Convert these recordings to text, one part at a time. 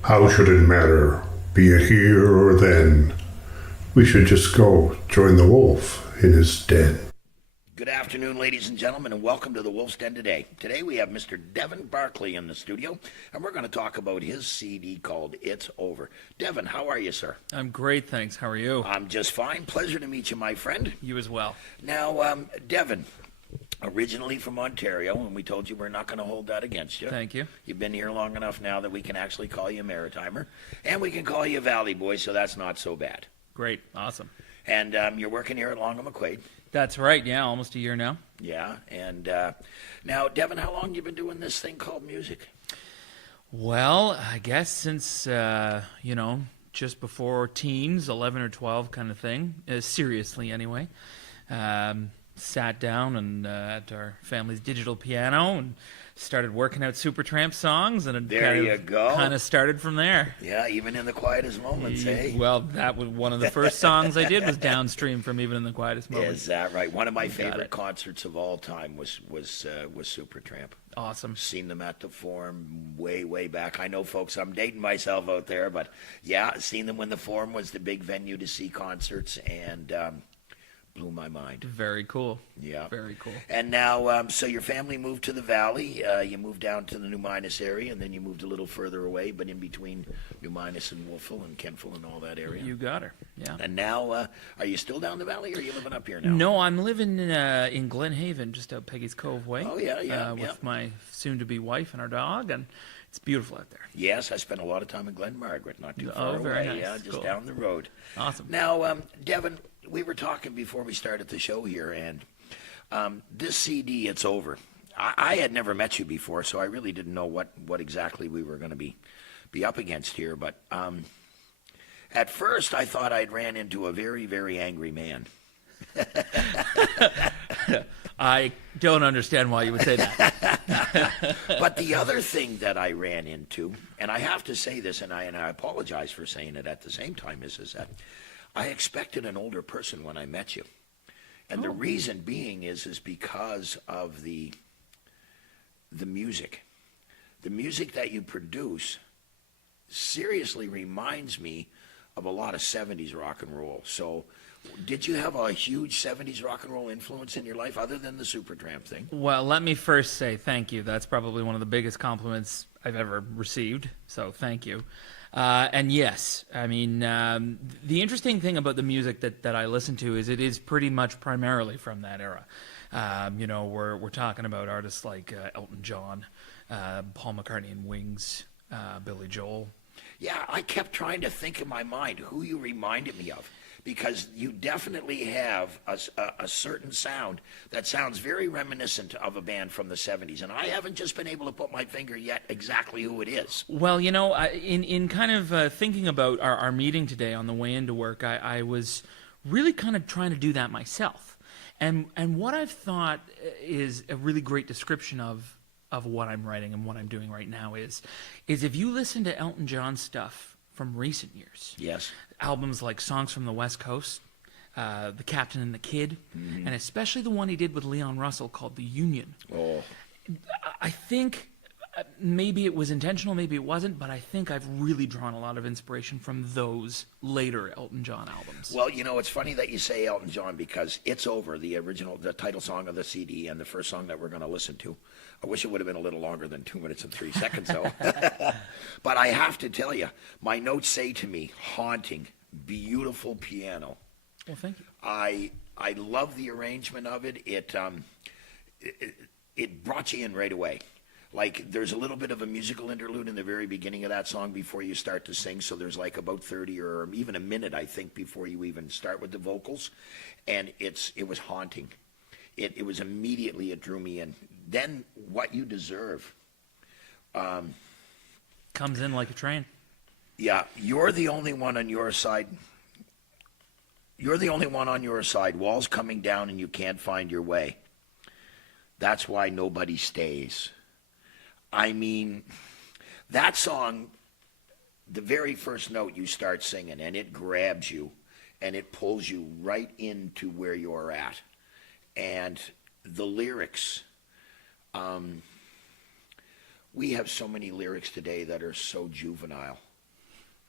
How should it matter, be it here or then? We should just go join the wolf in his den. Good afternoon, ladies and gentlemen, and welcome to the Wolf's Den today. Today we have Mr. Devon Barclay in the studio, and we're going to talk about his CD called It's Over. Devon, how are you, sir? I'm great, thanks. How are you? I'm just fine. Pleasure to meet you, my friend. You as well. Now, Devon, originally from Ontario, and we told you we're not going to hold that against you. Thank you. You've been here long enough now that we can actually call you a Maritimer, and we can call you a Valley Boy, so that's not so bad. Great, awesome. And you're working here at Long and McQuaid. That's right, yeah, almost a year now. Yeah, and now, Devon, how long have you been doing this thing called music? Well, I guess since, just before teens, 11 or 12 kind of thing, seriously anyway. Sat down and at our family's digital piano and started working out Supertramp songs, and it kind of started from there. Yeah, even in the quietest moments, eh? Well, that was one of the first songs I did was downstream from Even in the Quietest Moments. Is that right? One of my favorite concerts of all time was Supertramp. Awesome. Seen them at the Forum way back. I know, folks, I'm dating myself out there, but yeah, seen them when the Forum was the big venue to see concerts, and blew my mind. Very cool. Yeah. Very cool. And now, so your family moved to the valley. You moved down to the New Minas area, and then you moved a little further away, but in between New Minas and Wolfville and Kentville and all that area. You got her. Yeah. And now, are you still down the valley, or are you living up here now? No, I'm living in Glen Haven, just out Peggy's Cove way. Oh, yeah. With my soon-to-be wife and our dog, and it's beautiful out there. Yes, I spent a lot of time in Glen Margaret, not too far away. Very nice. Yeah, just cool. down the road. Awesome. Now, Devon, we were talking before we started the show here, and this CD, It's Over. I had never met you before, so I really didn't know what exactly we were going to be up against here. But at first, I thought I'd ran into a very, very angry man. I don't understand why you would say that. But the other thing that I ran into, and I have to say this, and I apologize for saying it at the same time, is that I expected an older person when I met you. And the reason being is because of the music. The music that you produce seriously reminds me of a lot of 70s rock and roll. So did you have a huge 70s rock and roll influence in your life other than the Supertramp thing? Well, let me first say thank you. That's probably one of the biggest compliments I've ever received, so thank you. And yes, I mean, the interesting thing about the music that I listen to is it is pretty much primarily from that era. We're talking about artists like Elton John, Paul McCartney and Wings, Billy Joel. Yeah, I kept trying to think in my mind who you reminded me of, because you definitely have a certain sound that sounds very reminiscent of a band from the 70s, and I haven't just been able to put my finger yet exactly who it is. Well, in kind of thinking about our meeting today on the way into work, I was really kind of trying to do that myself. And what I've thought is a really great description of what I'm writing and what I'm doing right now is if you listen to Elton John stuff from recent years. Yes. Albums like Songs from the West Coast, The Captain and the Kid, and especially the one he did with Leon Russell called The Union. Oh. I think maybe it was intentional, maybe it wasn't, but I think I've really drawn a lot of inspiration from those later Elton John albums. Well, it's funny that you say Elton John, because It's Over, the title song of the CD and the first song that we're going to listen to. I wish it would have been a little longer than 2 minutes and 3 seconds, though. But I have to tell you, my notes say to me, haunting, beautiful piano. Well, thank you. I love the arrangement of it. It brought you in right away. Like, there's a little bit of a musical interlude in the very beginning of that song before you start to sing, so there's like about 30 or even a minute, I think, before you even start with the vocals, and it was haunting. It was immediately, it drew me in. Then What You Deserve. Comes in like a train. Yeah, you're the only one on your side. You're the only one on your side. Walls coming down and you can't find your way. That's why nobody stays. I mean, that song, the very first note you start singing, and it grabs you, and it pulls you right into where you're at. And the lyrics, we have so many lyrics today that are so juvenile.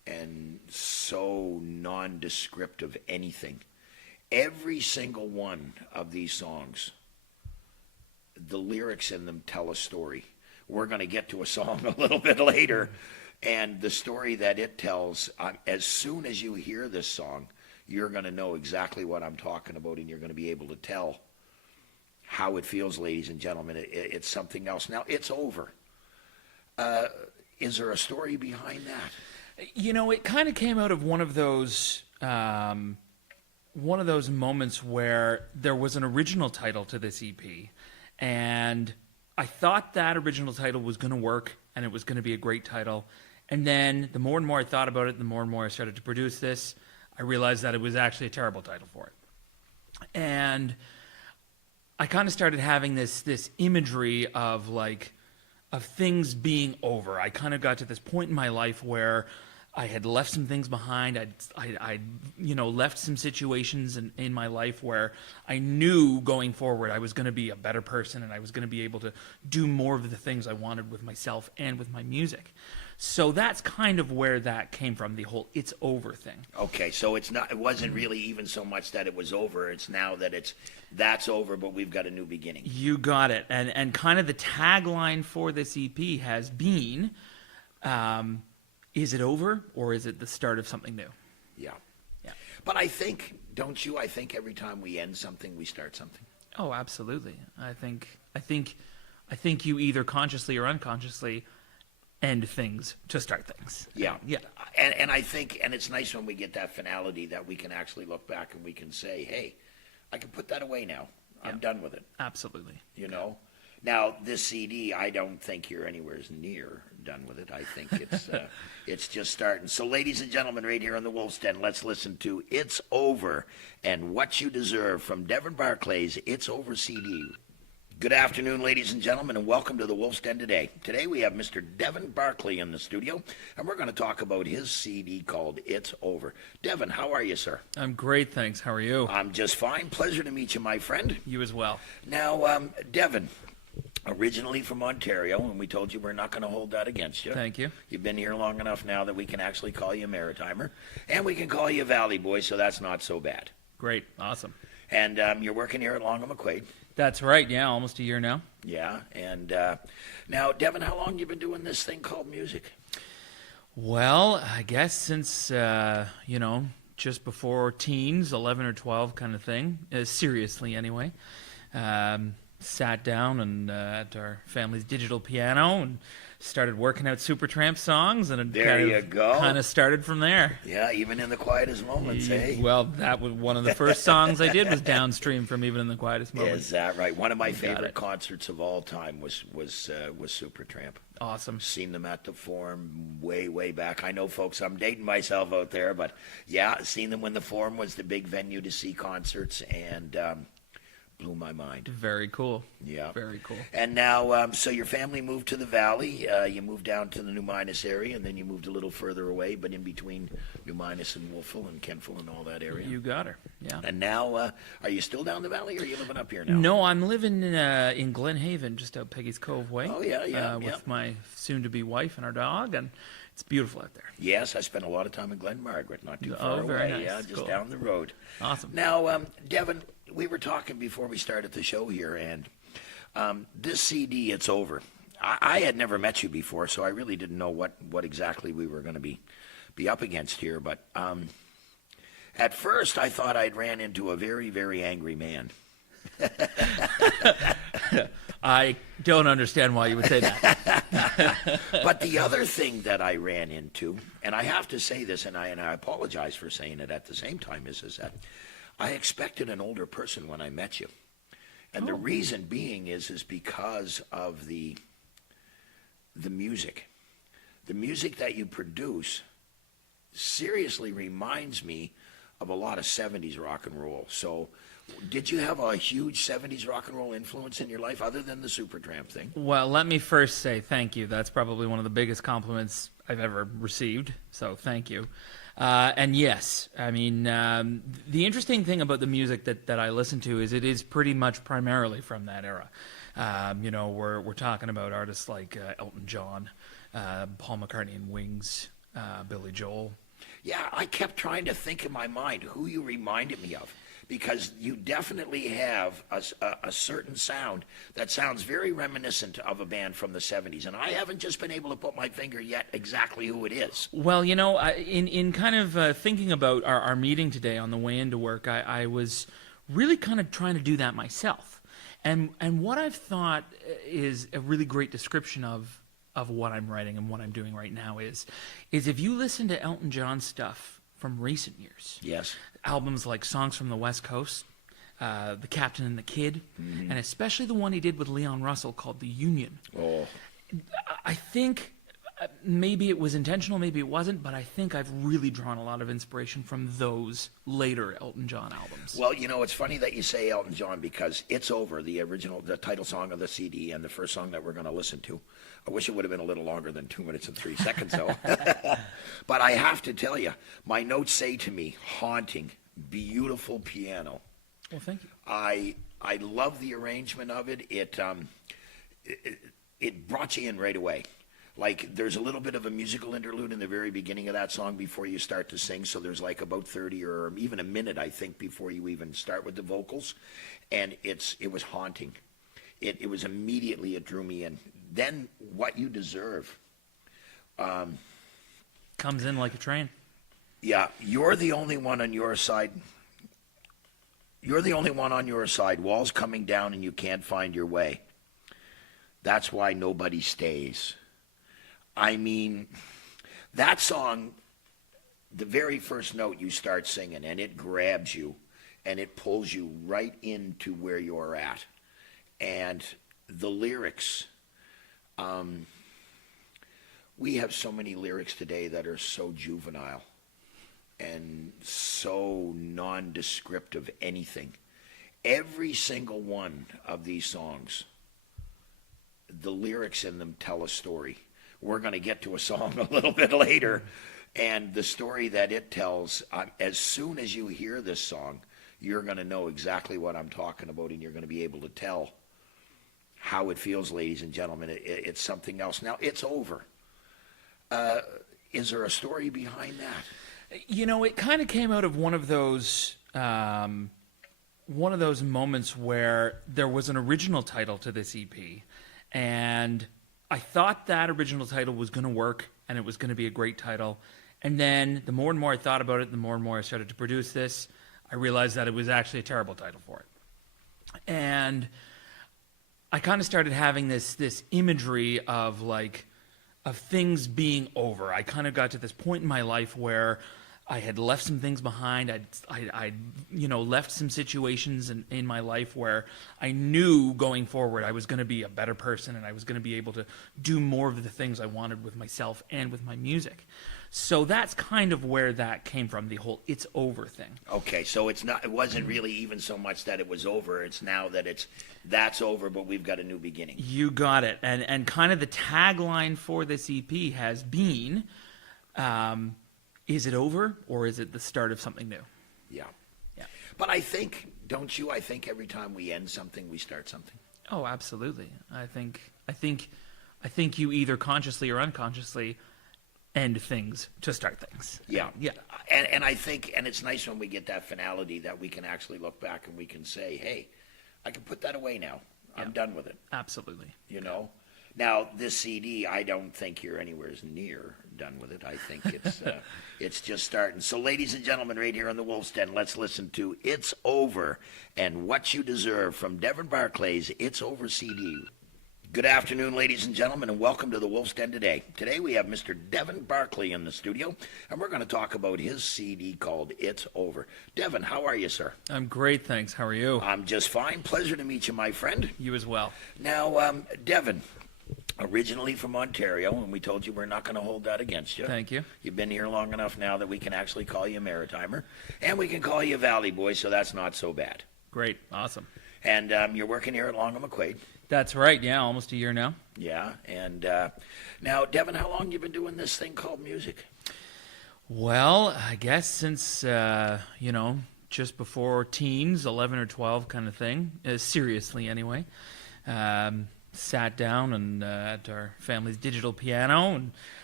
and so nondescript of anything. Every single one of these songs, the lyrics in them tell a story. We're going to get to a song a little bit later, and the story that it tells, as soon as you hear this song, you're going to know exactly what I'm talking about, and you're going to be able to tell how it feels, ladies and gentlemen. It's something else. Now, It's Over. Is there a story behind that? You know, it kind of came out of one of those moments where there was an original title to this EP, and I thought that original title was going to work, and it was going to be a great title. And then the more and more I thought about it, the more and more I started to produce this, I realized that it was actually a terrible title for it. And I kind of started having this imagery of things being over. I kind of got to this point in my life where I had left some things behind. I left some situations in my life where I knew going forward I was going to be a better person, and I was going to be able to do more of the things I wanted with myself and with my music. So that's kind of where that came from, the whole "it's over" thing. Okay, so it wasn't really even so much that it was over. It's now that that's over, but we've got a new beginning. You got it. And kind of the tagline for this EP has been, is it over, or is it the start of something new? Yeah. Yeah. But I think every time we end something, we start something. Oh, absolutely. I think you either consciously or unconsciously end things to start things. Yeah. Yeah. And I think, and it's nice when we get that finality that we can actually look back and we can say, hey, I can put that away now. I'm done with it. Absolutely. You know? Now, this CD, I don't think you're anywhere near done with it. I think it's just starting. So, ladies and gentlemen, right here on the Wolf's Den, let's listen to "It's Over" and "What You Deserve" from Devon Barclay's "It's Over" CD. Good afternoon, ladies and gentlemen, and welcome to the Wolf's Den today. Today we have Mr. Devon Barclay in the studio, and we're going to talk about his CD called "It's Over." Devon, how are you, sir? I'm great, thanks. How are you? I'm just fine. Pleasure to meet you, my friend. You as well. Now, Devon, originally from Ontario, and we told you we're not going to hold that against you. Thank you. You've been here long enough now that we can actually call you a Maritimer, and we can call you a Valley Boy, so that's not so bad. Great. Awesome. And you're working here at Long and McQuaid. That's right. Yeah, almost a year now. Yeah, and now, Devon, how long have you been doing this thing called music? Well, I guess since, just before teens, 11 or 12 kind of thing, seriously anyway. Sat down and at our family's digital piano and started working out Supertramp songs, and it kind of started from there. Yeah, even in the quietest moments, eh? Well, that was one of the first songs I did was downstream from Even in the Quietest Moments. Is that right? One of my favorite concerts of all time was Supertramp. Awesome. Seen them at the Forum way back. I know, folks, I'm dating myself out there, but yeah, seen them when the Forum was the big venue to see concerts, and blew my mind. Very cool. Yeah. Very cool. And now, so your family moved to the Valley. You moved down to the New Minas area, and then you moved a little further away, but in between New Minas and Wolfville and Kentville and all that area. You got her. Yeah. And now, are you still down the Valley, or are you living up here now? No, I'm living in Glen Haven, just out Peggy's Cove way. Oh, yeah. With my soon-to-be wife and our dog, and it's beautiful out there. Yes, I spent a lot of time in Glen Margaret, not too far away. Very nice. Yeah, just cool. down the road. Awesome. Now, Devon, we were talking before we started the show here, and this CD, "It's Over." I had never met you before, so I really didn't know what exactly we were going to be up against here. But at first, I thought I'd ran into a very, very angry man. I don't understand why you would say that. But the other thing that I ran into, and I have to say this, and I apologize for saying it at the same time, is that I expected an older person when I met you. And the reason being is because of the music. The music that you produce seriously reminds me of a lot of 70s rock and roll. So did you have a huge 70s rock and roll influence in your life other than the Supertramp thing? Well, let me first say thank you. That's probably one of the biggest compliments I've ever received, so thank you. And yes, I mean, the interesting thing about the music that I listen to is it is pretty much primarily from that era. We're talking about artists like Elton John, Paul McCartney and Wings, Billy Joel. Yeah, I kept trying to think in my mind who you reminded me of, because you definitely have a certain sound that sounds very reminiscent of a band from the 70s, and I haven't just been able to put my finger yet exactly who it is. Well, in kind of thinking about our meeting today on the way into work, I was really kind of trying to do that myself. And what I've thought is a really great description of what I'm writing and what I'm doing right now is if you listen to Elton John stuff from recent years, Yes. albums like Songs from the West Coast, The Captain and the Kid, and especially the one he did with Leon Russell called The Union. Oh. I think maybe it was intentional, maybe it wasn't, but I think I've really drawn a lot of inspiration from those later Elton John albums. Well, it's funny that you say Elton John, because It's Over, the title song of the CD and the first song that we're going to listen to. I wish it would have been a little longer than 2 minutes and 3 seconds, though. But I have to tell you, my notes say to me, haunting, beautiful piano. Well, thank you. I love the arrangement of it. It brought you in right away. Like, there's a little bit of a musical interlude in the very beginning of that song before you start to sing, so there's like about 30 or even a minute, I think, before you even start with the vocals, and it was haunting. It was immediately, it drew me in. Then What You Deserve. Comes in like a train. Yeah, you're the only one on your side. You're the only one on your side. Walls coming down and you can't find your way. That's why nobody stays. I mean, that song, the very first note you start singing, and it grabs you, and it pulls you right into where you're at. And the lyrics, we have so many lyrics today that are so juvenile and so nondescript of anything. Every single one of these songs, the lyrics in them tell a story. We're going to get to a song a little bit later, and the story that it tells, as soon as you hear this song, you're going to know exactly what I'm talking about, and you're going to be able to tell how it feels, ladies and gentlemen. It's something else. Now, It's Over. Is there a story behind that? It kind of came out of one of those moments where there was an original title to this EP, and I thought that original title was going to work, and it was going to be a great title. And then the more and more I thought about it, the more and more I started to produce this, I realized that it was actually a terrible title for it. And I kind of started having this imagery of things being over. I kind of got to this point in my life where I had left some things behind. I'd left some situations in my life where I knew going forward I was going to be a better person, and I was going to be able to do more of the things I wanted with myself and with my music. So that's kind of where that came from, the whole "it's over" thing. Okay, so it wasn't really even so much that it was over. It's now that that's over, but we've got a new beginning. You got it. And kind of the tagline for this EP has been, is it over, or is it the start of something new? Yeah. Yeah. But I think every time we end something, we start something. Oh, absolutely. I think you either consciously or unconsciously end things to start things. Yeah. Yeah. And I think, and it's nice when we get that finality that we can actually look back and we can say, hey, I can put that away now. I'm done with it. Absolutely. Now, this CD, I don't think you're anywhere near done with it. I think it's just starting. So, ladies and gentlemen, right here on the Wolf's Den, let's listen to It's Over and What You Deserve from Devon Barclay's It's Over CD. Good afternoon, ladies and gentlemen, and welcome to the Wolf's Den today. Today we have Mr. Devon Barclay in the studio, and we're going to talk about his CD called It's Over. Devon, how are you, sir? I'm great, thanks. How are you? I'm just fine. Pleasure to meet you, my friend. You as well. Now, Devon, originally from Ontario, and we told you we're not going to hold that against you. Thank you. You've been here long enough now that we can actually call you a Maritimer, and we can call you a Valley Boy, so that's not so bad. Great. Awesome. And you're working here at Long and McQuaid. That's right. Yeah, almost a year now. Yeah, and now, Devon, how long have you been doing this thing called music? Well, I guess since, just before teens, 11 or 12 kind of thing, seriously anyway. Sat down and at our family's digital piano and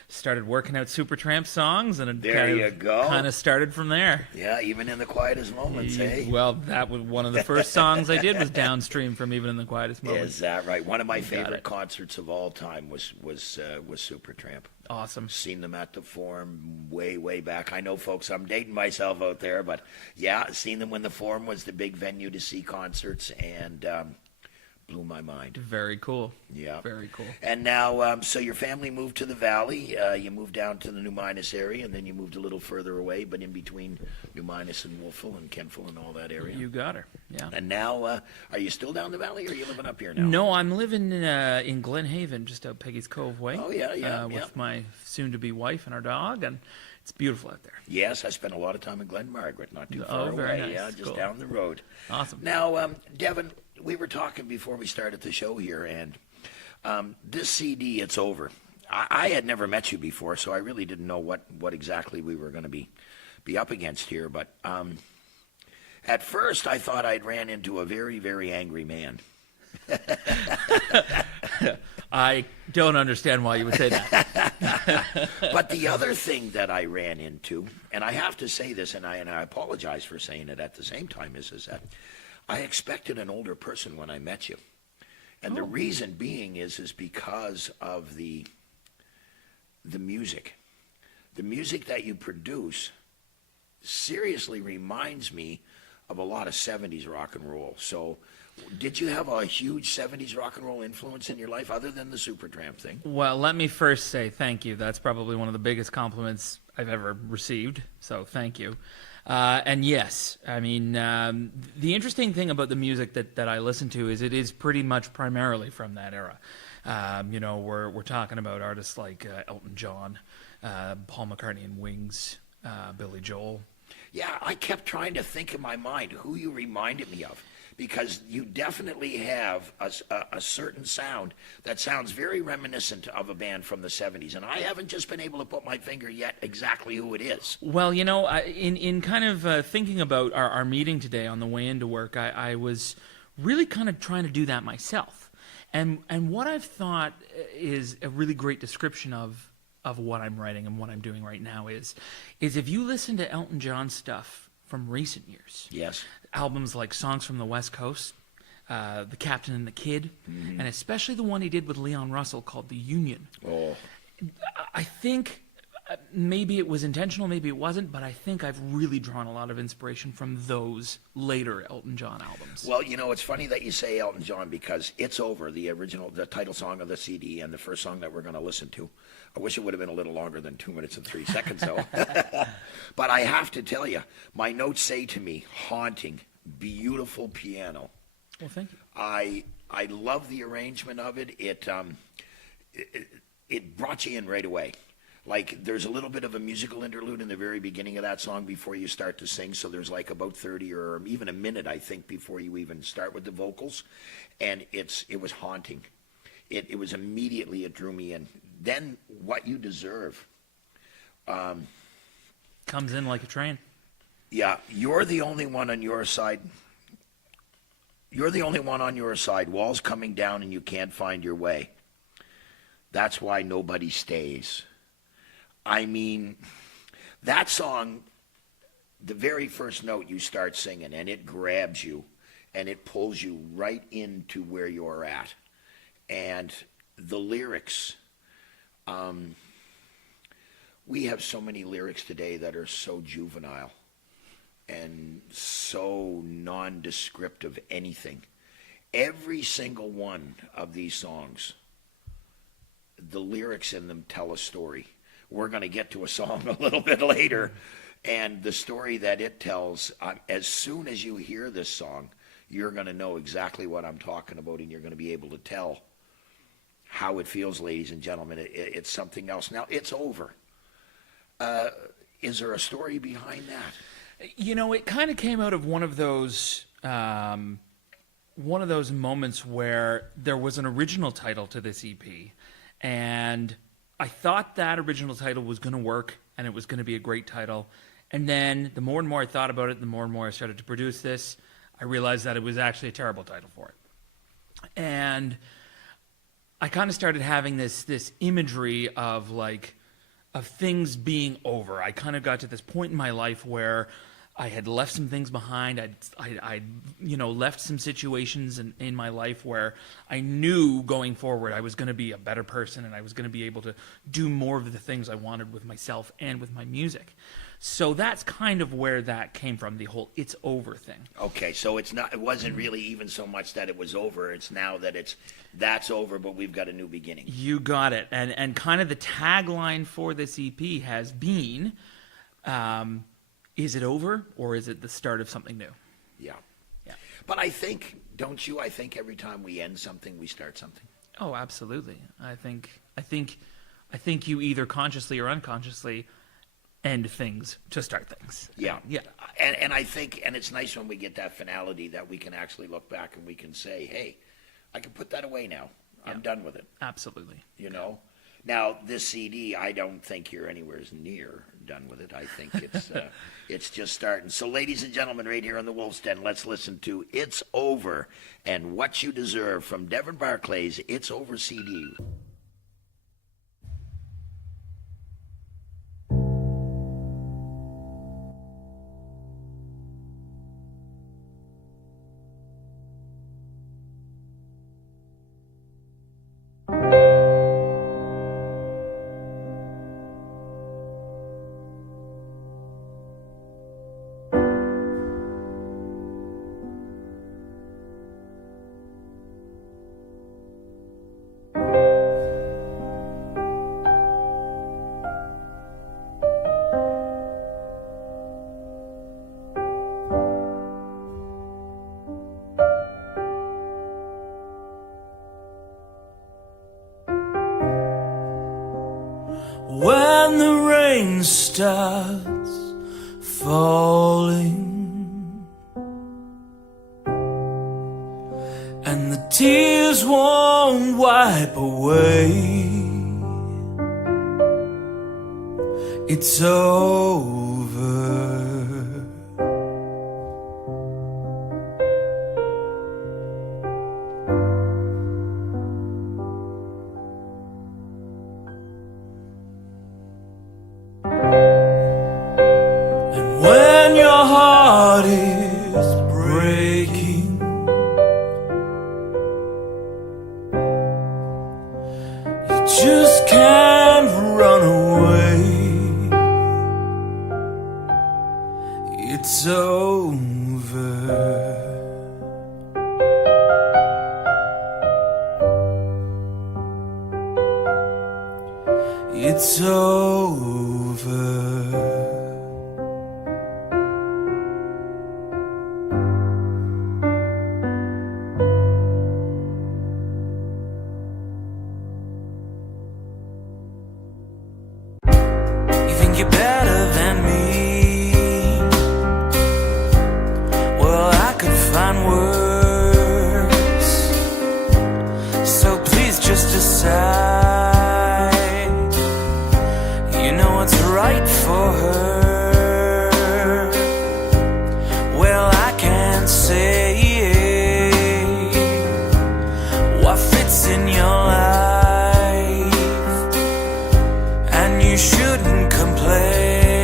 started working out Supertramp songs, and it There you go. kind of started from there. Yeah, even in the quietest moments, eh? Well, that was one of the first songs I did was downstream from Even in the Quietest Moments. Is that right? One of my favorite concerts of all time was Supertramp. Awesome. Seen them at the Forum way back. I know, folks, I'm dating myself out there, but yeah, seen them when the Forum was the big venue to see concerts, and blew my mind. Very cool. Yeah. Very cool. And now, so your family moved to the valley. You moved down to the New Minas area, and then you moved a little further away, but in between New Minas and Wolfville and Kentville and all that area. You got her. Yeah. And now, are you still down the valley, or are you living up here now? No, I'm living in Glen Haven, just out Peggy's Cove Way. Oh, yeah. With my soon-to-be wife and our dog, and it's beautiful out there. Yes, I spent a lot of time in Glen Margaret, not too far very away. nice. Yeah, just Cool. down the road. Awesome. Now, Devon, we were talking before we started the show here, and this CD, It's Over. I had never met you before, so I really didn't know what exactly we were going to be up against here. But at first, I thought I'd ran into a very, very angry man. I don't understand why you would say that. But the other thing that I ran into, and I have to say this, and I apologize for saying it at the same time, is that I expected an older person when I met you. And the reason being is because of the music. The music that you produce seriously reminds me of a lot of 70s rock and roll. So did you have a huge 70s rock and roll influence in your life other than the Supertramp thing? Well, let me first say thank you. That's probably one of the biggest compliments I've ever received, so thank you. And yes, I mean, the interesting thing about the music that I listen to is it is pretty much primarily from that era. You know, we're talking about artists like Elton John, Paul McCartney and Wings, Billy Joel. Yeah, I kept trying to think in my mind who you reminded me of, because you definitely have a certain sound that sounds very reminiscent of a band from the 70s, and I haven't just been able to put my finger yet exactly who it is. Well, you know, in kind of thinking about our meeting today on the way into work, I was really kind of trying to do that myself. And what I've thought is a really great description of what I'm writing and what I'm doing right now is if you listen to Elton John stuff from recent years. Yes. Albums like Songs from the West Coast, The Captain and the Kid, and especially the one he did with Leon Russell called The Union. Oh. I think maybe it was intentional, maybe it wasn't, but I think I've really drawn a lot of inspiration from those later Elton John albums. Well, you know, it's funny that you say Elton John, because It's Over, the title song of the CD and the first song that we're going to listen to. I wish it would have been a little longer than 2 minutes and 3 seconds, though. But I have to tell you, my notes say to me, haunting, beautiful piano. Well, thank you. I love the arrangement of it. It brought you in right away. Like, there's a little bit of a musical interlude in the very beginning of that song before you start to sing, so there's like about 30 or even a minute, I think, before you even start with the vocals, and it was haunting. It was immediately, it drew me in. Then What You Deserve. Comes in like a train. Yeah, you're the only one on your side. You're the only one on your side. Walls coming down and you can't find your way. That's why nobody stays. I mean, that song, the very first note you start singing, and it grabs you, and it pulls you right into where you're at. And the lyrics, we have so many lyrics today that are so juvenile and so nondescript of anything. Every single one of these songs, the lyrics in them tell a story. We're going to get to a song a little bit later, and the story that it tells, as soon as you hear this song, you're going to know exactly what I'm talking about, and you're going to be able to tell how it feels, ladies and gentlemen. It's something else. Now, It's Over. Is there a story behind that? You know, it kind of came out of one of those moments where there was an original title to this EP, and I thought that original title was going to work, and it was going to be a great title. And then the more and more I thought about it, the more and more I started to produce this, I realized that it was actually a terrible title for it. And I kind of started having this imagery of, like, things being over. I kind of got to this point in my life where I had left some things behind. I'd left some situations in my life where I knew going forward I was going to be a better person, and I was going to be able to do more of the things I wanted with myself and with my music. So that's kind of where that came from, the whole "it's over" thing. Okay, so it wasn't really even so much that it was over. It's now that that's over, but we've got a new beginning. You got it. And kind of the tagline for this EP has been, is it over, or is it the start of something new? Yeah. Yeah. But I think, don't you? I think every time we end something, we start something. Oh, absolutely. I think you either consciously or unconsciously end things to start things. Yeah. Yeah. And I think, and it's nice when we get that finality that we can actually look back and we can say, hey, I can put that away now. I'm done with it. Absolutely. You know? Now, this CD, I don't think you're anywhere near done with it. I think it's it's just starting. So, ladies and gentlemen, right here on the Wolf's Den, let's listen to "It's Over" and "What You Deserve" from Devon Barclay's "It's Over" CD. When the rain starts falling and the tears won't wipe away, it's over. When your heart is breaking, you just can't run away. It's over. It's over. You're better than me. Well, I could find words, so please just decide. You know what's right for her. Well, I can't say what fits in your life, and you shouldn't complain.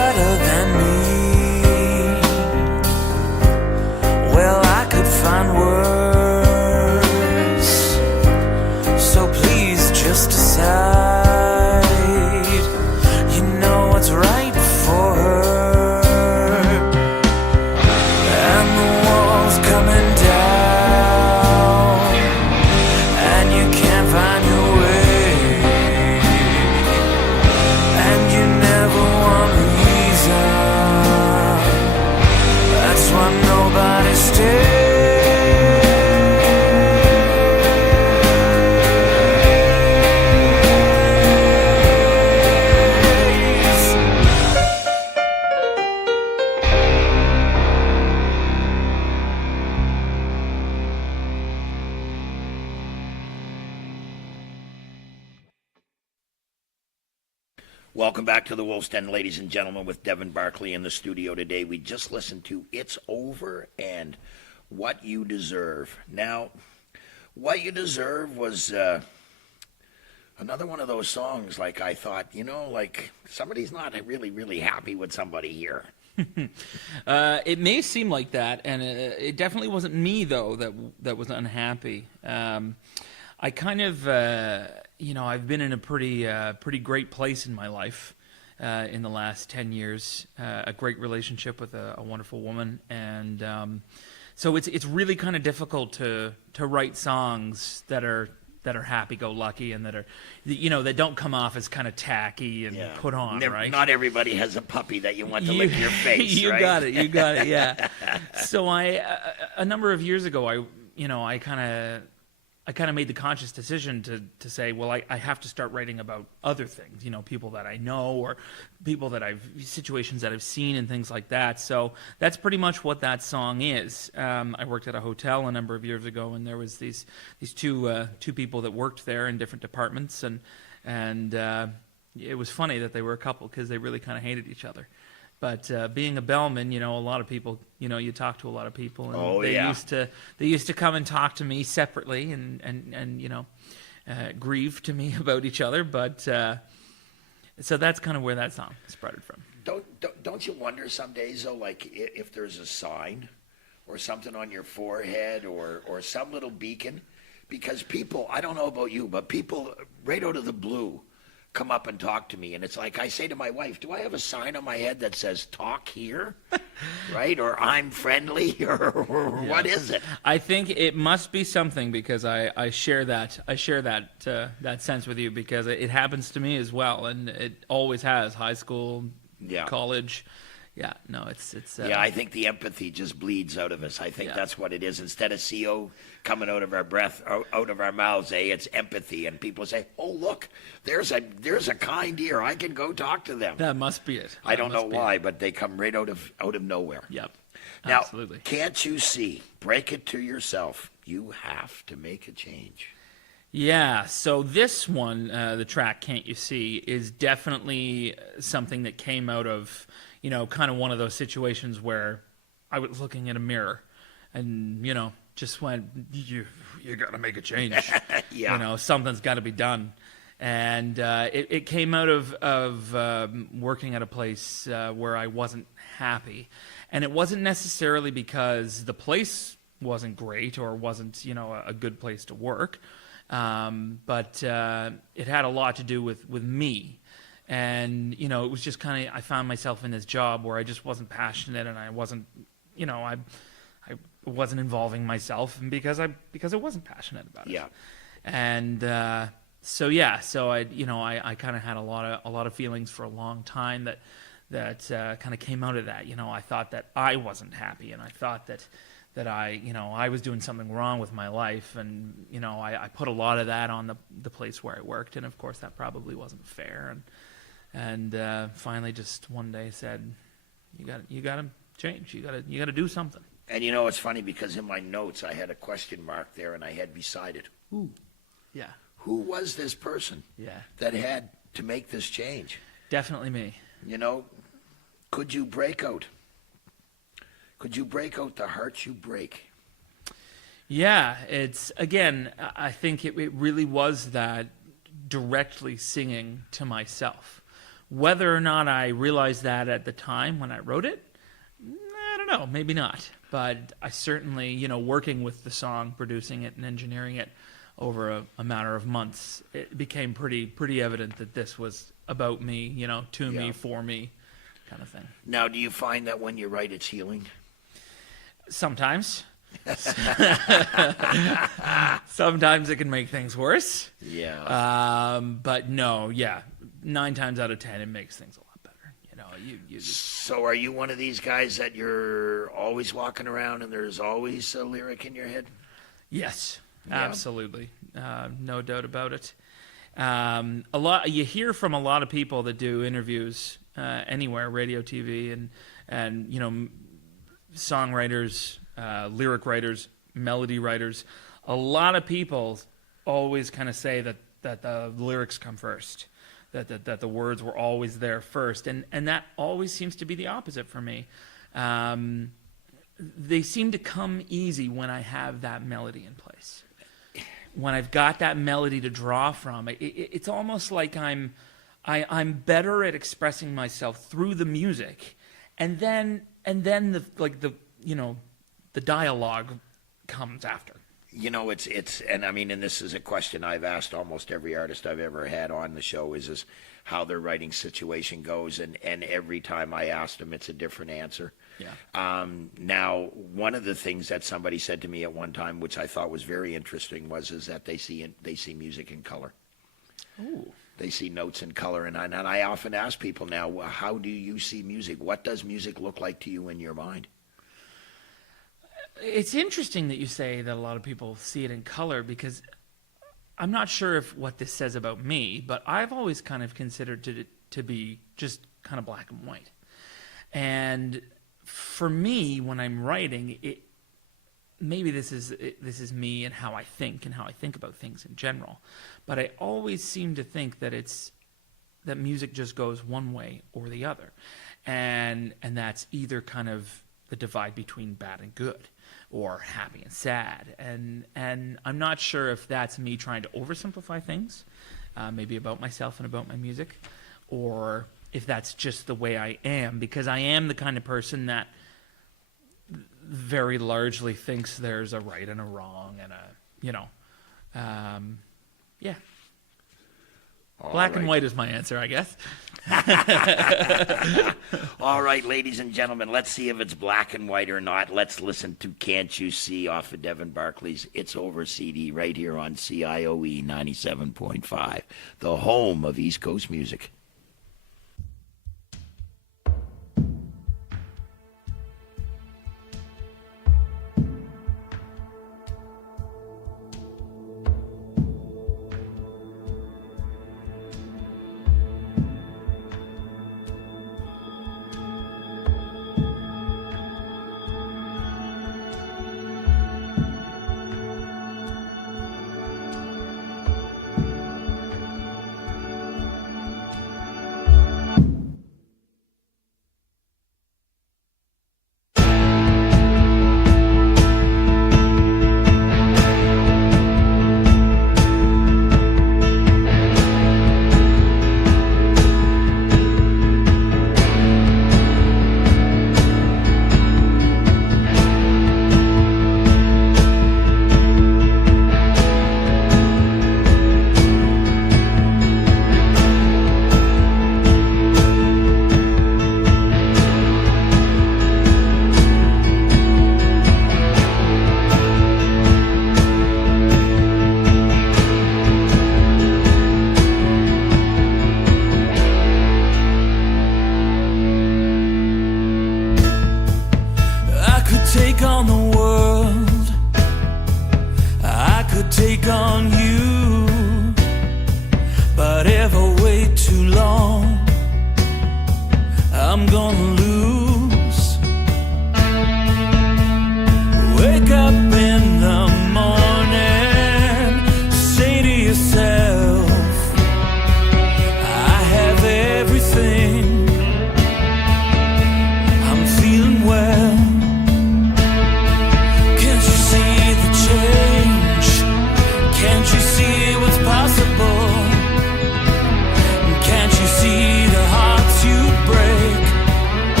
Welcome back to the Wolf's Den, ladies and gentlemen, with Devon Barclay in the studio today. We just listened to It's Over and What You Deserve. Now, What You Deserve was another one of those songs, like I thought, like somebody's not really, really happy with somebody here. It may seem like that, and it definitely wasn't me, though, that was unhappy. I kind of, I've been in a pretty great place in my life in the last 10 years. A great relationship with a wonderful woman, and so it's really kind of difficult to write songs that are happy-go-lucky and that are, that don't come off as kind of tacky and put on, right? Not everybody has a puppy that you want to lick your face, you right? You got it, yeah. So a number of years ago, I kind of made the conscious decision to say, well, I have to start writing about other things, people that I know or situations that I've seen and things like that. So that's pretty much what that song is. I worked at a hotel a number of years ago, and there was these two people that worked there in different departments, and it was funny that they were a couple because they really kind of hated each other. But being a bellman, a lot of people, you talk to a lot of people, and they used to come and talk to me separately and grieve to me about each other. But so that's kind of where that song sprouted from. Don't you wonder some days, though, like if there's a sign or something on your forehead or some little beacon? Because people, I don't know about you, but people right out of the blue come up and talk to me, and it's like I say to my wife, do I have a sign on my head that says talk here? Right? Or I'm friendly, or what is it? I think it must be something, because I share that sense with you, because it happens to me as well, and it always has. High school, college. Yeah, no, it's I think the empathy just bleeds out of us. I think that's what it is. Instead of CO coming out of our breath, out of our mouths, it's empathy. And people say, "Oh, look, there's a kind ear. I can go talk to them." That must be it. I don't know why, but they come right out of nowhere. Yep. Now, absolutely. Can't you see? Break it to yourself. You have to make a change. Yeah, so this one, the track "Can't You See," is definitely something that came out of, kind of one of those situations where I was looking in a mirror and, just went, you got to make a change. Something's got to be done. And it came out of working at a place where I wasn't happy. And it wasn't necessarily because the place wasn't great or wasn't, a good place to work. But it had a lot to do with me. And, it was just kind of, I found myself in this job where I just wasn't passionate, and I wasn't, I wasn't involving myself, and because I wasn't passionate about it. Yeah. And so I kind of had a lot of feelings for a long time that kind of came out of that. I thought that I wasn't happy, and I thought that I was doing something wrong with my life, and I put a lot of that on the place where I worked, and of course that probably wasn't fair, and finally just one day said, you got to change, you got to do something. And it's funny, because in my notes I had a question mark there, and I had beside it, who? Yeah. Who was this person? Yeah. That had to make this change? Definitely me. Could you break out? Could you break out the hearts you break? Yeah, I think it really was that directly singing to myself. Whether or not I realized that at the time when I wrote it, I don't know, maybe not. But I certainly, working with the song, producing it and engineering it over a matter of months, it became pretty evident that this was about me, to me, for me, kind of thing. Now, do you find that when you write, it's healing? Sometimes. Sometimes it can make things worse. Yeah. But no, 9 times out of 10 it makes things a lot better. you So are you one of these guys that you're always walking around and there's always a lyric in your head? yes, Yeah. absolutely, no doubt about it. A lot you hear from a lot of people that do interviews anywhere, radio, TV, and songwriters, lyric writers, melody writers. A lot of people always kind of say that the lyrics come first, that the words were always there first, and that always seems to be the opposite for me. They seem to come easy when I have that melody in place. When I've got that melody to draw from, it's almost like I'm better at expressing myself through the music, and then the dialogue comes after. It's and I mean, and this is a question I've asked almost every artist I've ever had on the show is how their writing situation goes, and every time I ask them, it's a different answer. Yeah. Now, one of the things that somebody said to me at one time, which I thought was very interesting, is that they see music in color. Ooh. They see notes in color, and I often ask people now, well, how do you see music? What does music look like to you in your mind? It's interesting that you say that a lot of people see it in color, because I'm not sure if what this says about me, but I've always kind of considered it to be just kind of black and white. And for me, when I'm writing, maybe this is me and how I think about things in general, but I always seem to think that that music just goes one way or the other, and that's either kind of the divide between bad and good, or happy and sad, and I'm not sure if that's me trying to oversimplify things, maybe about myself and about my music, or if that's just the way I am, because I am the kind of person that very largely thinks there's a right and a wrong, and yeah. Black and white is my answer, I guess. All right, ladies and gentlemen, let's see if it's black and white or not. Let's listen to Can't You See off of Devon Barclay's It's Over CD right here on CIOE 97.5, the home of East Coast music. take on the world, I could take on you, but if I wait too long, I'm gonna lose. Wake up in the morning, say to yourself, I have everything, I'm feeling well. Can't you see the change? Can't you see what's possible? Can't you see the hearts you break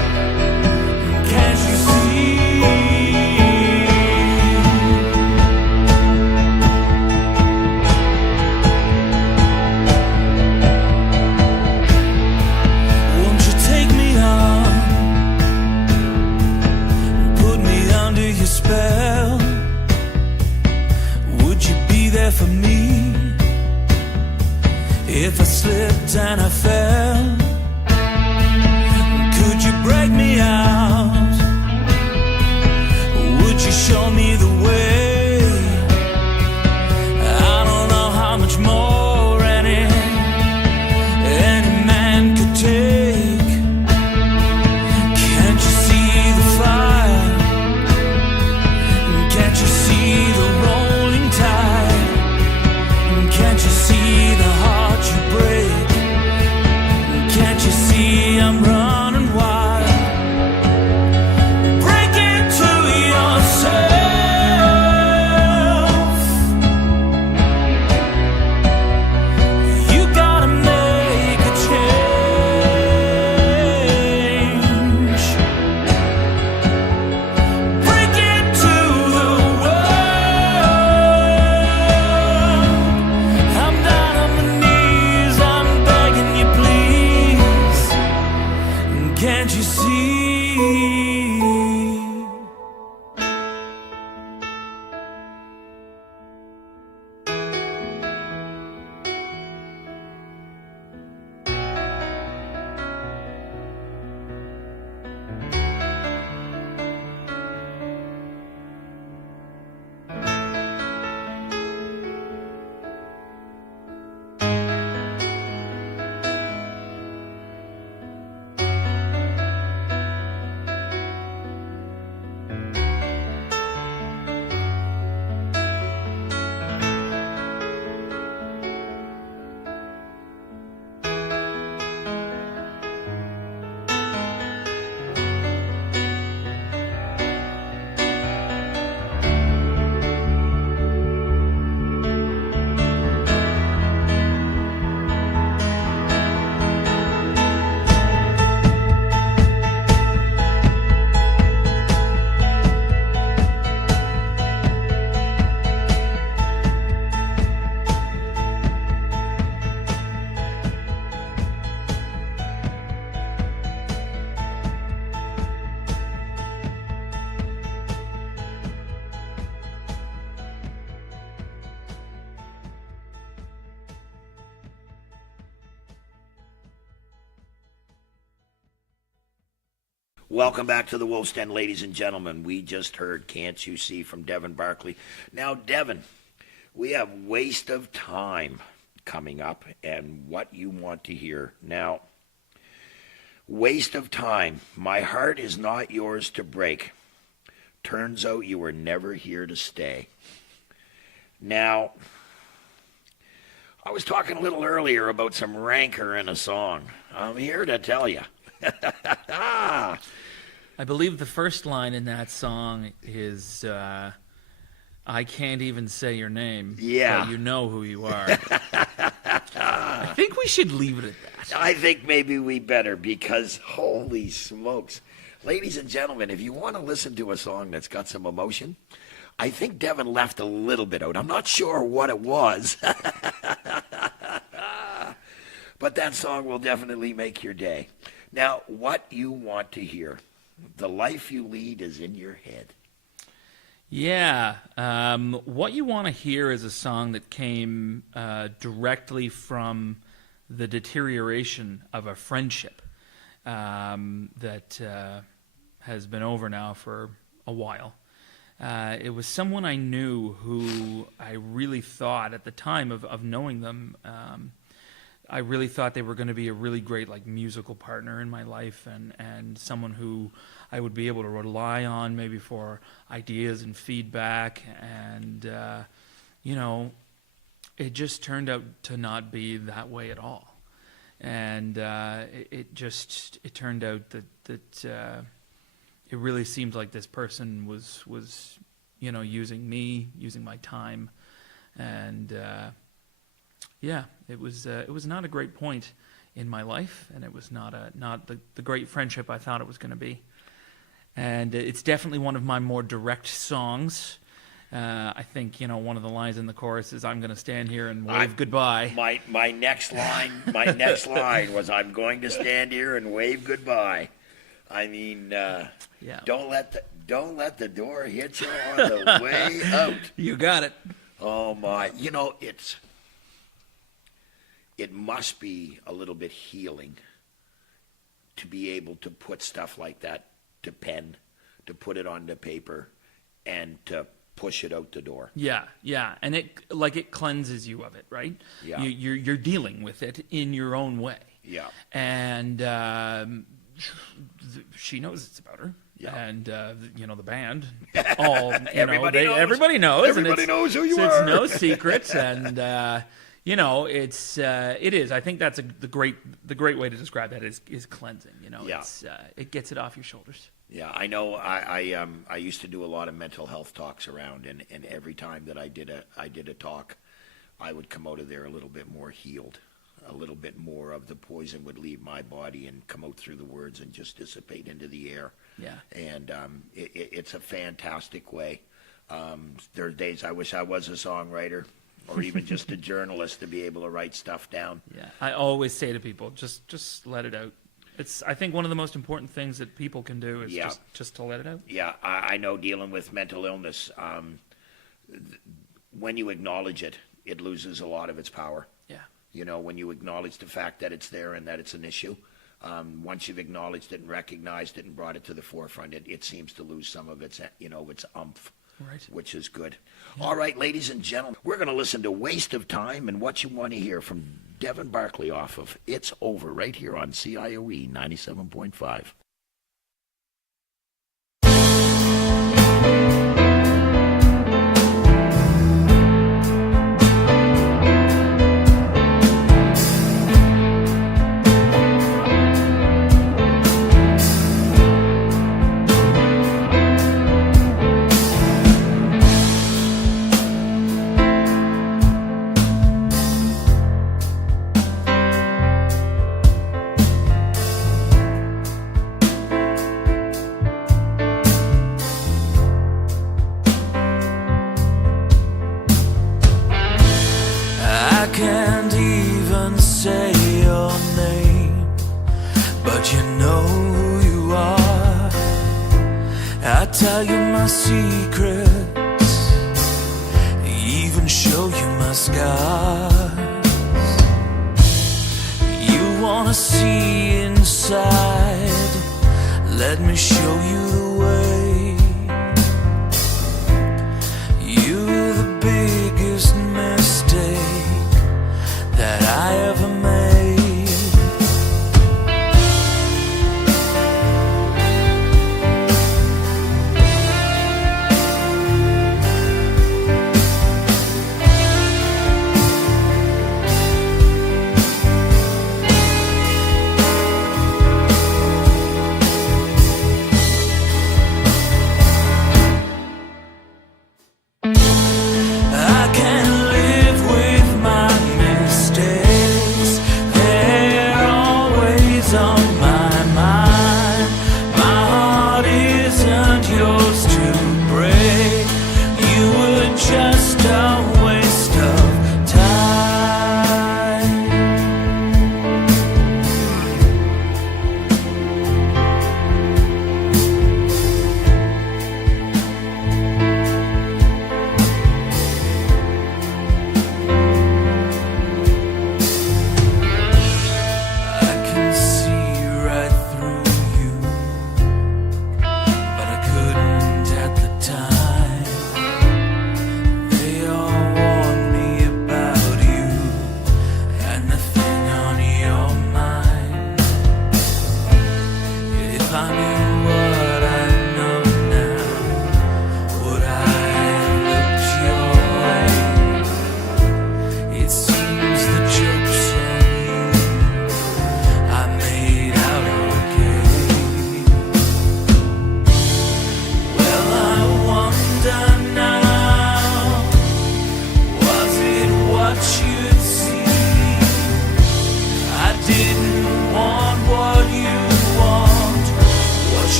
Can't you see? Welcome back to the Wolf's Den, ladies and gentlemen. We just heard Can't You See from Devon Barclay. Now, Devon, we have Waste of Time coming up and what you want to hear. Now, Waste of Time. My heart is not yours to break. Turns out you were never here to stay. Now, I was talking a little earlier about some rancor in a song. I'm here to tell you. I believe the first line in that song is, I can't even say your name, Yeah. but you know who you are. I think we should leave it at that. I think maybe we better, because holy smokes. Ladies and gentlemen, if you want to listen to a song that's got some emotion, I think Devon left a little bit out. I'm not sure what it was. But that song will definitely make your day. Now, what you want to hear. The life you lead is in your head. Yeah. What you want to hear is a song that came directly from the deterioration of a friendship that has been over now for a while. It was someone I knew who I really thought at the time of knowing them, I really thought they were going to be a really great musical partner in my life, and someone who I would be able to rely on maybe for ideas and feedback. And it just turned out to not be that way at all. And it turned out that it really seemed like this person was using me, using my time, and yeah, it was not a great point in my life, and it was not the great friendship I thought it was going to be. And it's definitely one of my more direct songs. I think one of the lines in the chorus is, "I'm going to stand here and wave goodbye." My next line was, "I'm going to stand here and wave goodbye." I mean, Yeah. Don't let the door hit you on the way out. You got it. Oh my! It must be a little bit healing to be able to put stuff like that to pen, to put it onto paper, and to push it out the door. Yeah, and it cleanses you of it, right? Yeah. You're dealing with it in your own way. Yeah. And she knows it's about her. Yeah. And the band, all Everybody knows. everybody knows. Everybody knows who you so are. It's no secret, and it is. I think that's the great way to describe that is cleansing. Yeah. It gets it off your shoulders. Yeah, I know. I used to do a lot of mental health talks around, and every time that I did a talk, I would come out of there a little bit more healed. A little bit more of the poison would leave my body and come out through the words and just dissipate into the air. Yeah. And it's a fantastic way. There are days I wish I was a songwriter or even just a journalist to be able to write stuff down. Yeah. I always say to people, just let it out. It's, I think, one of the most important things that people can do is Yeah. just to let it out. Yeah, I know dealing with mental illness, when you acknowledge it, it loses a lot of its power. Yeah. You know, when you acknowledge the fact that it's there and that it's an issue, once you've acknowledged it and recognized it and brought it to the forefront, it seems to lose some of its, its umph, Right. which is good. All right, ladies and gentlemen, we're going to listen to Waste of Time and What You Want to Hear from Devon Barclay off of It's Over right here on CIOE 97.5. I can't even say your name, but you know who you are. I tell you my secrets, even show you my scars. You wanna see inside, let me show you the way. You're the biggest mistake that I ever made. I can't live with my mistakes. They're always on my mind. My heart isn't yours to break. You were just a waste of time. I can see right through you, but I couldn't at the time. They all warned me about you and the thing on your mind. If I knew what I know now, would I have looked your way? It seems the joke's on you. I made out okay. Well, I wonder now, was it what you'd see? I didn't want what you want. Was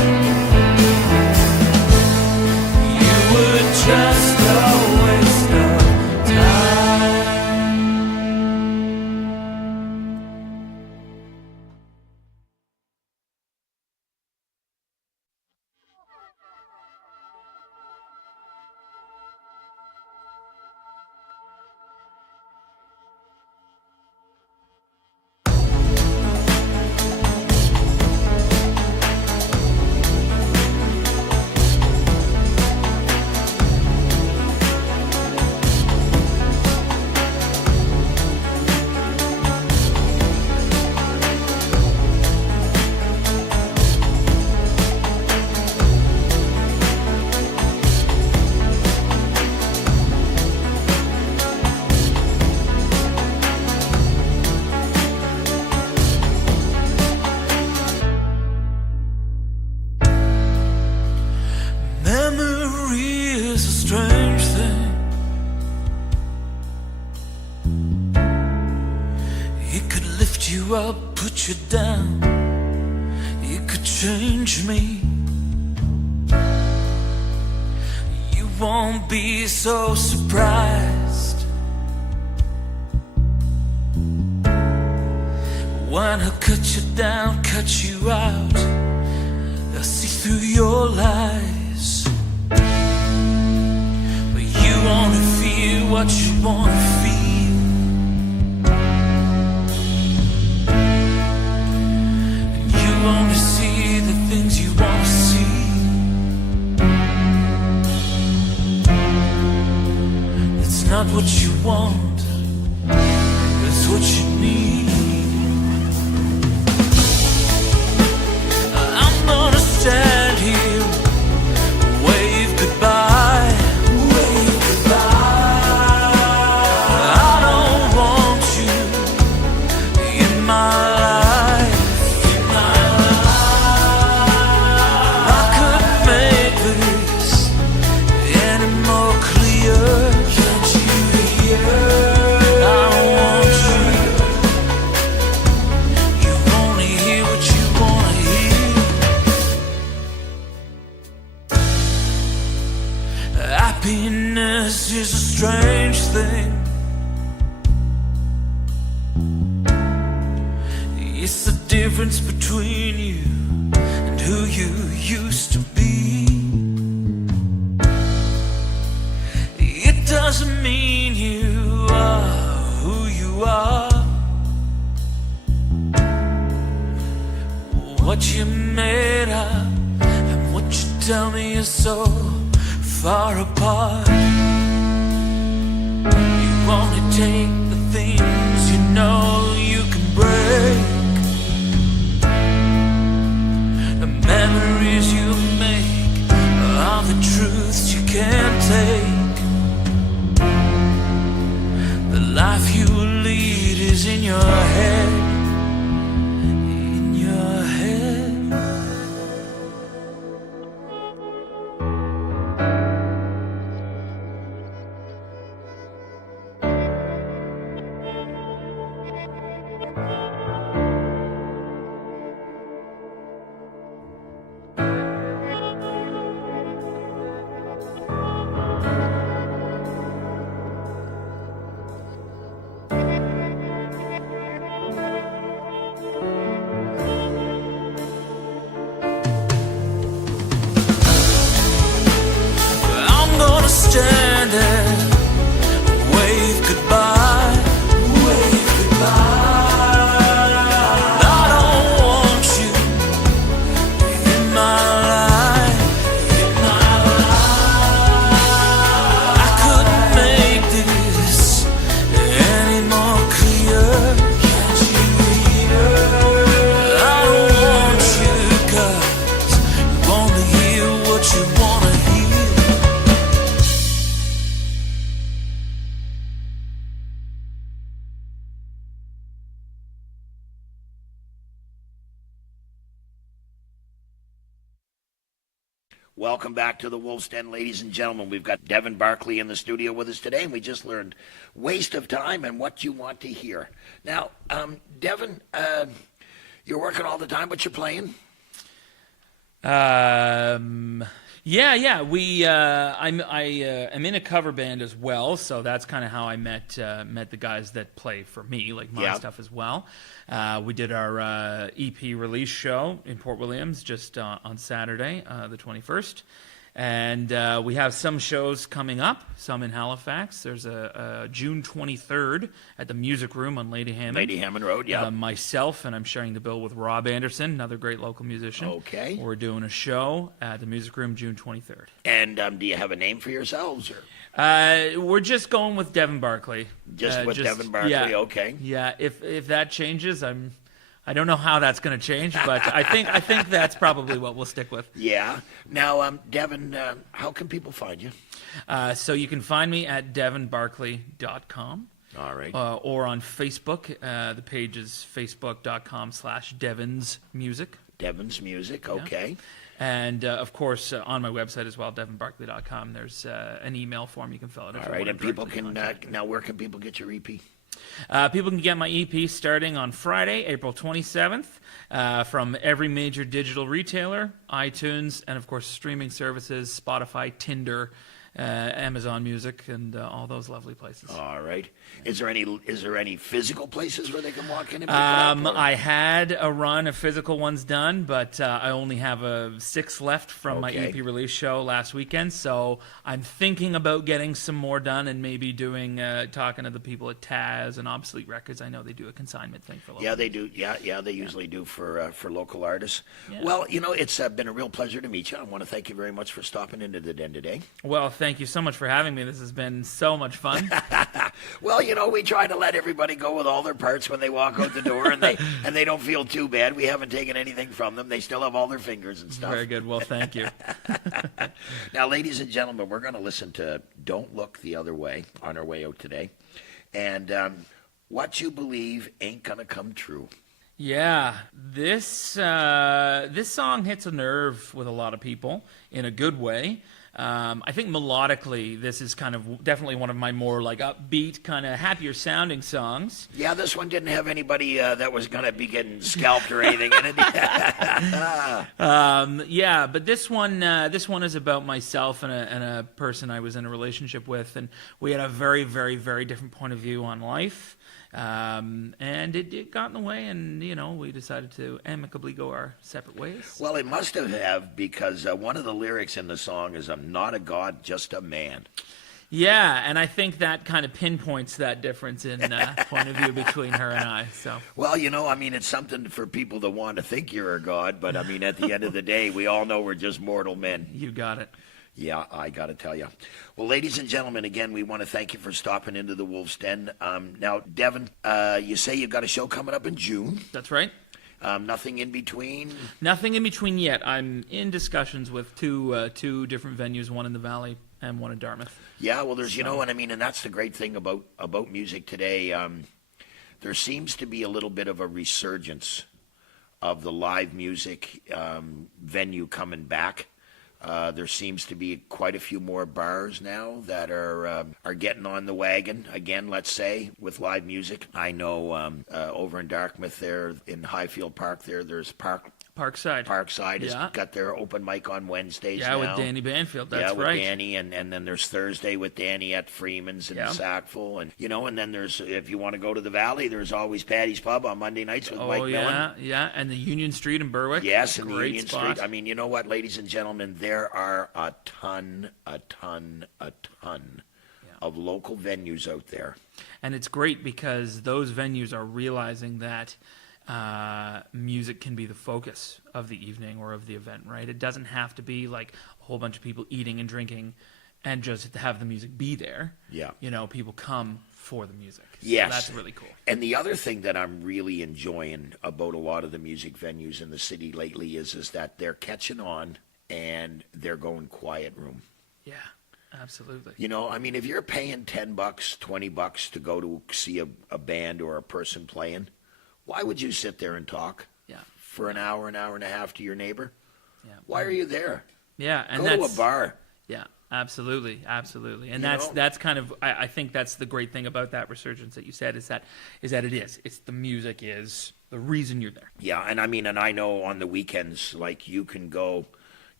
just a waste of time. Memory is a strange thing. It could lift you up, put you down. It could change me. You won't be so surprised when I cut you down, cut you out. I see through your lies. But you only feel what you wanna feel. And you only see the things you wanna see. It's not what you want, it's what you need. I'm gonna stand here, wave goodbye, wave goodbye. I don't want you in my life, in my life. I couldn't make this any more clear. Can't you hear? I don't want you. You only hear what you wanna hear. Happiness is a strange thing. It's the difference between you and who you used to be. It doesn't mean you are who you are. What you made of and what you tell me is so far apart. You only take the things you know you can break. The memories you make are the truths you can't take. The life you lead is in your head. In your head. I'm gonna stand there, wave goodbye, wave goodbye. I don't want you in my life, in my life. I couldn't make this any more clear. Can't you hear? I don't want you 'cause you only hear what you wanna hear. Welcome back to the Wolf's Den, ladies and gentlemen. We've got Devon Barclay in the studio with us today, and we just learned waste of time and what you want to hear. Now, Devon, you're working all the time, but you're playing? Yeah. I'm in a cover band as well, so that's kind of how I met the guys that play for me, like my Yeah. stuff as well. We did our EP release show in Port Williams just on Saturday, the 21st. And we have some shows coming up, some in Halifax. There's a June 23rd at the Music Room on Lady Hammond. Lady Hammond Road, yeah. Myself, and I'm sharing the bill with Rob Anderson, another great local musician. Okay. We're doing a show at the Music Room June 23rd. And do you have a name for yourselves? Or We're just going with Devon Barclay. just with Devon Barclay, yeah, okay. Yeah, if that changes, I don't know how that's going to change, but I think that's probably what we'll stick with. Yeah. Now, Devon, how can people find you? So you can find me at devonbarclay.com. All right. Or on Facebook. The page is facebook.com/Devon's Music. Devon's Music, okay. And, of course, on my website as well, devonbarclay.com, there's an email form you can fill out. All right, and people can, now where can people get your EP? People can get my EP starting on Friday, April 27th, from every major digital retailer, iTunes, and, of course, streaming services, Spotify, Tinder, Amazon Music, and all those lovely places. All right. Is there any physical places where they can walk in and pick it up? Or? I had a run of physical ones done, but I only have 6 left from my Okay. EP release show last weekend, so I'm thinking about getting some more done and maybe doing talking to the people at Taz and Obsolete Records. I know they do a consignment thing for local. Yeah, they do. Yeah, they usually do for local artists. Yeah. Well, it's been a real pleasure to meet you. I want to thank you very much for stopping into the den today. Well, thank you so much for having me. This has been so much fun. Well, we try to let everybody go with all their parts when they walk out the door, and they don't feel too bad. We haven't taken anything from them. They still have all their fingers and stuff. Very good. Well, thank you. Now, ladies and gentlemen, we're going to listen to "Don't Look the Other Way" on our way out today, and what you believe ain't gonna come true. Yeah, this song hits a nerve with a lot of people in a good way. I think melodically, this is kind of definitely one of my more like upbeat, kind of happier sounding songs. Yeah, this one didn't have anybody that was going to be getting scalped or anything in it. Yeah, but this one is about myself and a person I was in a relationship with, and we had a very, very, very different point of view on life. And it got in the way, and we decided to amicably go our separate ways. Well, it must have because one of the lyrics in the song is "I'm not a god, just a man." Yeah, and I think that kind of pinpoints that difference in point of view between her and I. So. Well, it's something for people that want to think you're a god, but at the end of the day, we all know we're just mortal men. You got it. Yeah, I got to tell you. Well, ladies and gentlemen, again, we want to thank you for stopping into the Wolf's Den. Now, Devon, you say you've got a show coming up in June. That's right. Nothing in between? Nothing in between yet. I'm in discussions with two different venues, one in the Valley and one in Dartmouth. Yeah, well, there's, and that's the great thing about music today. There seems to be a little bit of a resurgence of the live music venue coming back. There seems to be quite a few more bars now that are getting on the wagon again. Let's say with live music. I know over in Dartmouth there in Highfield Park there's Parkside. Parkside has got their open mic on Wednesdays Yeah, now. with Danny Banfield, that's with right. Danny, and then there's Thursday with Danny at Freeman's and Sackville. And, and then there's, if you want to go to the Valley, there's always Patty's Pub on Monday nights with Mike Millen. Yeah, and the Union Street in Berwick. Yes, and the Great Union spot. Street. I mean, you know what, ladies and gentlemen, there are a ton of local venues out there. And it's great because those venues are realizing that music can be the focus of the evening or of the event, right? It doesn't have to be like a whole bunch of people eating and drinking and just to have the music be there. Yeah. People come for the music. Yes. So that's really cool. And the other thing that I'm really enjoying about a lot of the music venues in the city lately is that they're catching on and they're going quiet room. Yeah, absolutely. If you're paying $10, $20 to go to see a band or a person playing, why would you sit there and talk for an hour and a half to your neighbor? Yeah. Why are you there? Yeah, and go to a bar. Yeah, absolutely. And that's kind of I think that's the great thing about that resurgence that you said is that it's the music is the reason you're there. Yeah, and I know on the weekends, like you can go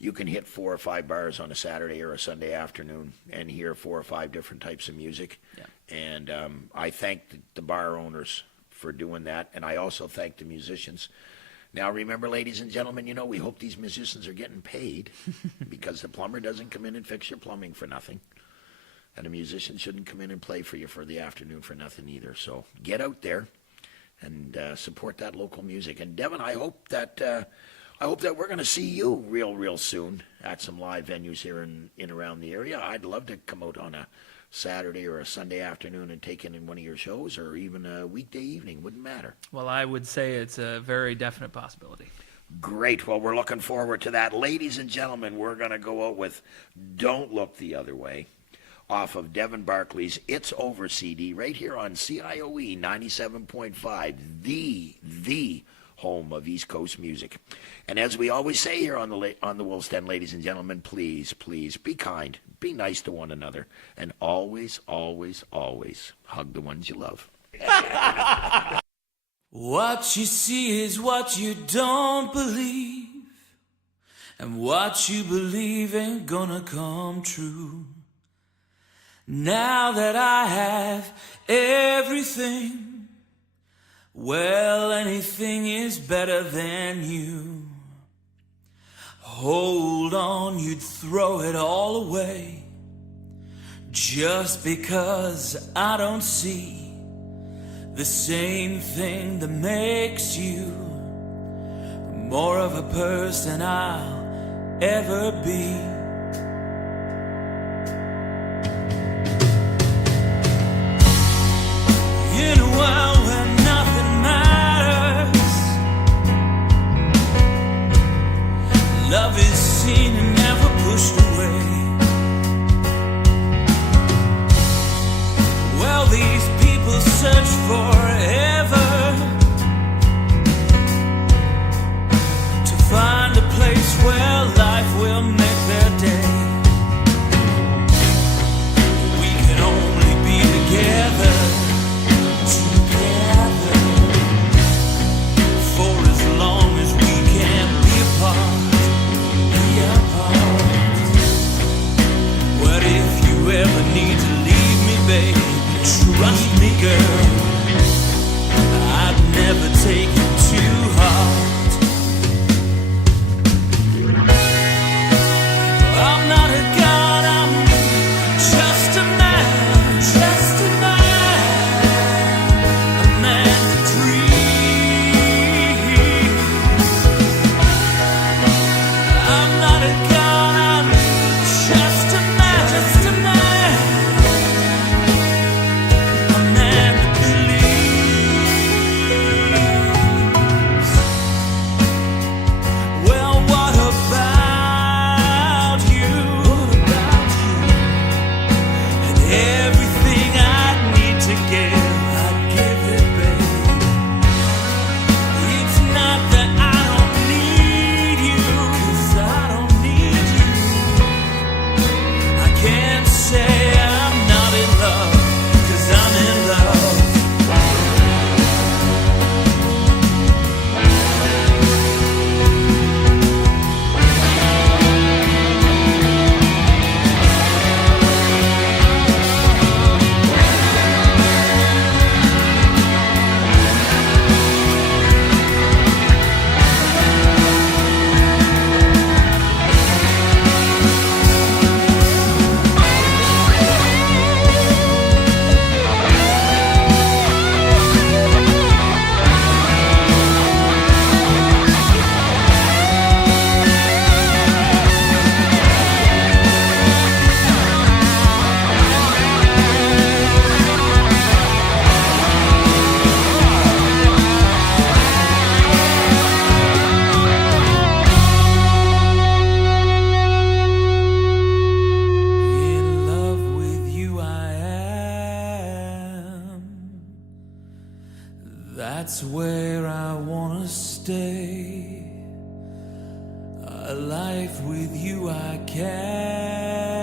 you can hit 4 or 5 bars on a Saturday or a Sunday afternoon and hear 4 or 5 different types of music. Yeah. And I thank the bar owners for doing that, and I also thank the musicians. Now, remember, ladies and gentlemen, you know, we hope these musicians are getting paid because the plumber doesn't come in and fix your plumbing for nothing. And a musician shouldn't come in and play for you for the afternoon for nothing either. So get out there and support that local music. And Devon, I hope that we're going to see you real soon at some live venues here in around the area. I'd love to come out on a Saturday or a Sunday afternoon and take in one of your shows, or even a weekday evening. Wouldn't matter. Well, I would say it's a very definite possibility. Great. Well, we're looking forward to that. Ladies and gentlemen, we're going to go out with Don't Look the Other Way off of Devon Barclay's It's Over CD right here on CIOE 97.5, the home of East Coast music. And as we always say here on the Wolf's Den, ladies and gentlemen, please be kind, be nice to one another, and always hug the ones you love. What you see is what you don't believe, and what you believe ain't gonna come true. Now that I have everything, well, anything is better than you. Hold on, you'd throw it all away just because I don't see the same thing that makes you more of a person I'll ever be. In a world where nothing matters, love is seen and never pushed away. Well, these people search forever to find a place where life will make their day. We can only be together, for as long as we can be apart. What if you ever need to leave me, babe? Trust me, girl, I'd never take it too hard. I'm not a god, I'm just a man, a man to dream. I'm not a god, I'm just a man, a man that believes. Well, what about you? And everything I need to give, I'd give it, babe. It's not that I don't need you, 'cause I don't need you. I can't say I'm not in love, 'cause I'm in love. In love with you I am. That's where I wanna stay. A life with you I can.